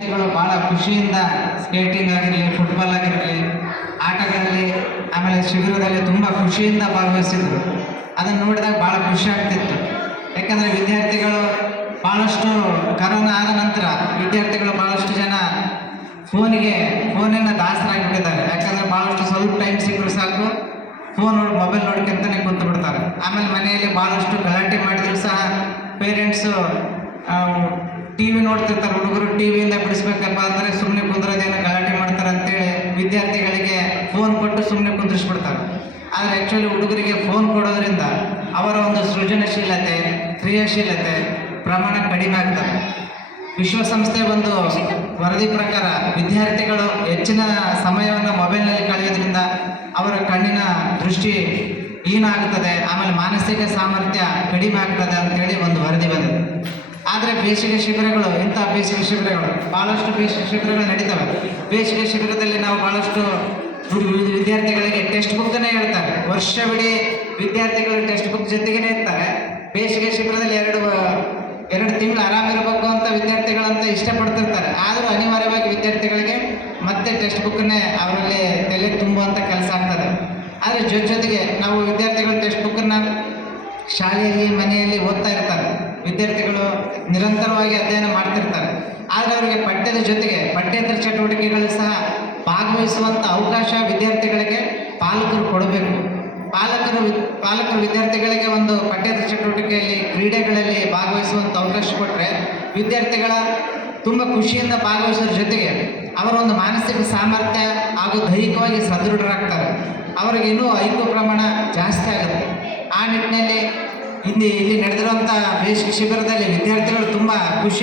ಗಳು ಬಹಳ ಖುಷಿಯಿಂದ ಸ್ಕೇಟಿಂಗ್ ಆಗಿರಲಿ, ಫುಟ್ಬಾಲ್ ಆಗಿರಲಿ, ಆಟಗಳಲ್ಲಿ ಆಮೇಲೆ ಶಿಬಿರದಲ್ಲಿ ತುಂಬ ಖುಷಿಯಿಂದ ಭಾಗವಹಿಸಿದ್ರು. ಅದನ್ನು ನೋಡಿದಾಗ ಭಾಳ ಖುಷಿ ಆಗ್ತಿತ್ತು. ಯಾಕಂದರೆ ವಿದ್ಯಾರ್ಥಿಗಳು ಭಾಳಷ್ಟು ಕರೋನಾ ಆದ ನಂತರ ವಿದ್ಯಾರ್ಥಿಗಳು ಭಾಳಷ್ಟು ಜನ ಫೋನಿನ ದಾಸರಾಗಿಬಿಟ್ಟಿದ್ದಾರೆ. ಯಾಕಂದರೆ ಭಾಳಷ್ಟು ಸ್ವಲ್ಪ ಟೈಮ್ ಸಿಕ್ಕರು ಸಾಕು ಮೊಬೈಲ್ ನೋಡ್ಕೊಂತಾನೆ ಕುಂತು ಬಿಡ್ತಾರೆ. ಆಮೇಲೆ ಮನೆಯಲ್ಲಿ ಭಾಳಷ್ಟು ಗಲಾಟೆ ಮಾಡಿದ್ರು ಸಹ ಪೇರೆಂಟ್ಸು ಟಿ ವಿ ನೋಡ್ತಿರ್ತಾರೆ. ಹುಡುಗರು ಟಿ ವಿಯಿಂದ ಬಿಡಿಸ್ಬೇಕಪ್ಪ ಅಂದರೆ ಸುಮ್ಮನೆ ಕುಂದ್ರೋದೇನೋ ಗಲಾಟೆ ಮಾಡ್ತಾರೆ ಅಂತೇಳಿ ವಿದ್ಯಾರ್ಥಿಗಳಿಗೆ ಫೋನ್ ಕೊಟ್ಟು ಸುಮ್ಮನೆ ಕುಂದ್ರಿಸ್ಬಿಡ್ತಾರೆ. ಆದರೆ ಆ್ಯಕ್ಚುಲಿ ಹುಡುಗರಿಗೆ ಫೋನ್ ಕೊಡೋದ್ರಿಂದ ಅವರ ಒಂದು ಸೃಜನಶೀಲತೆ, ಕ್ರಿಯಾಶೀಲತೆ ಪ್ರಮಾಣ ಕಡಿಮೆ ಆಗ್ತದೆ. ವಿಶ್ವಸಂಸ್ಥೆ ಒಂದು ವರದಿ ಪ್ರಕಾರ ವಿದ್ಯಾರ್ಥಿಗಳು ಹೆಚ್ಚಿನ ಸಮಯವನ್ನು ಮೊಬೈಲ್ನಲ್ಲಿ ಕಳೆಯೋದ್ರಿಂದ ಅವರ ಕಣ್ಣಿನ ದೃಷ್ಟಿ ಹೀನಾಗುತ್ತದೆ, ಆಮೇಲೆ ಮಾನಸಿಕ ಸಾಮರ್ಥ್ಯ ಕಡಿಮೆ ಆಗ್ತದೆ ಅಂತೇಳಿ ಒಂದು ವರದಿ ಬಂದಿದೆ. ಆದರೆ ಬೇಸಿಗೆ ಶಿಬಿರಗಳು, ಬೇಸಿಗೆ ಶಿಬಿರಗಳು ಭಾಳಷ್ಟು ಬೇಸಿಗೆ ಶಿಬಿರಗಳು ನಡೀತವೆ. ಬೇಸಿಗೆ ಶಿಬಿರದಲ್ಲಿ ನಾವು ಭಾಳಷ್ಟು ವಿದ್ಯಾರ್ಥಿಗಳಿಗೆ ಟೆಕ್ಸ್ಟ್ ಬುಕ್ಕನ್ನೇ ಹೇಳ್ತಾರೆ. ವರ್ಷವಿಡೀ ವಿದ್ಯಾರ್ಥಿಗಳು ಟೆಕ್ಸ್ಟ್ ಬುಕ್ ಜೊತೆಗೇ ಇರ್ತಾರೆ. ಬೇಸಿಗೆ ಶಿಬಿರದಲ್ಲಿ ಎರಡು ತಿಂಗಳು ಆರಾಮಿರಬೇಕು ಅಂತ ವಿದ್ಯಾರ್ಥಿಗಳಂತ ಇಷ್ಟಪಡ್ತಿರ್ತಾರೆ. ಆದರೂ ಅನಿವಾರ್ಯವಾಗಿ ವಿದ್ಯಾರ್ಥಿಗಳಿಗೆ ಮತ್ತೆ ಟೆಕ್ಸ್ಟ್ ಬುಕ್ಕನ್ನೇ ಅವರಲ್ಲಿ ತಲೆ ತುಂಬುವಂಥ ಕೆಲಸ ಆಗ್ತದೆ. ಆದರೆ ಜೊತೆಗೆ ನಾವು ವಿದ್ಯಾರ್ಥಿಗಳು ಟೆಕ್ಸ್ಟ್ ಬುಕ್ಕನ್ನು ಶಾಲೆಯಲ್ಲಿ, ಮನೆಯಲ್ಲಿ ಓದ್ತಾ ಇರ್ತಾರೆ. ವಿದ್ಯಾರ್ಥಿಗಳು ನಿರಂತರವಾಗಿ ಅಧ್ಯಯನ ಮಾಡ್ತಿರ್ತಾರೆ. ಆದರೆ ಅವರಿಗೆ ಪಠ್ಯದ ಜೊತೆಗೆ ಪಠ್ಯೇತರ ಚಟುವಟಿಕೆಗಳು ಸಹ ಭಾಗವಹಿಸುವಂಥ ಅವಕಾಶ ವಿದ್ಯಾರ್ಥಿಗಳಿಗೆ ಪಾಲಕರು ಕೊಡಬೇಕು. ಪಾಲಕರು ವಿದ್ಯಾರ್ಥಿಗಳಿಗೆ ಒಂದು ಪಠ್ಯೇತರ ಚಟುವಟಿಕೆಯಲ್ಲಿ, ಕ್ರೀಡೆಗಳಲ್ಲಿ ಭಾಗವಹಿಸುವಂಥ ಅವಕಾಶ ಕೊಟ್ಟರೆ ವಿದ್ಯಾರ್ಥಿಗಳ ತುಂಬ ಖುಷಿಯಿಂದ ಭಾಗವಹಿಸೋದ್ರ ಜೊತೆಗೆ ಅವರ ಒಂದು ಮಾನಸಿಕ ಸಾಮರ್ಥ್ಯ ಹಾಗೂ ದೈಹಿಕವಾಗಿ ಸದೃಢರಾಗ್ತಾರೆ. ಅವರಿಗೆ ಇನ್ನೂ ಐಕ್ಯ ಪ್ರಮಾಣ ಜಾಸ್ತಿ ಆಗುತ್ತೆ. ಆ ನಿಟ್ಟಿನಲ್ಲಿ ಇಲ್ಲಿ ನಡೆದಿರುವಂಥ ಬೇಸಿಗೆ ಶಿಬಿರದಲ್ಲಿ ವಿದ್ಯಾರ್ಥಿಗಳು ತುಂಬ ಖುಷಿ